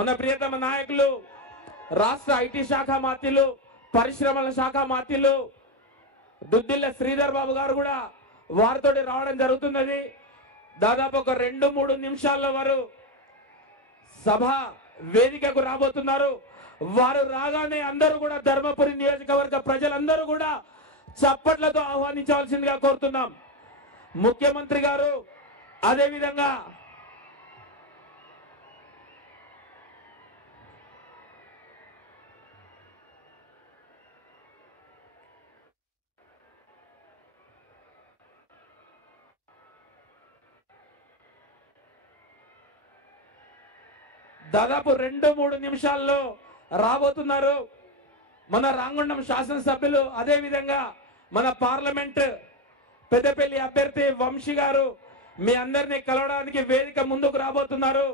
మన ప్రియతమ నాయకులు రాష్ట్ర ఐటీ శాఖ మంత్రులు పరిశ్రమల శాఖ మంత్రులు దుద్దిల్ల శ్రీధర్ బాబు గారు కూడా వారితో రావడం జరుగుతున్నది. దాదాపు ఒక 2-3 నిమిషాల్లో వారు సభ వేదికకు రాబోతున్నారు. వారు రాగానే అందరూ కూడా ధర్మపురి నియోజకవర్గ ప్రజలందరూ కూడా చప్పట్లతో ఆహ్వానించవలసిందిగా కోరుతున్నాం. ముఖ్యమంత్రి గారు అదేవిధంగా దాదాపు 2-3 నిమిషాల్లో రాబోతున్నారు. మన రాంగుండం శాసనసభ్యులు అదేవిధంగా మన పార్లమెంట్ పెద్దపల్లి అభ్యర్థి వంశీ గారు మీ అందరినీ కలవడానికి వేదిక ముందుకు రాబోతున్నారు.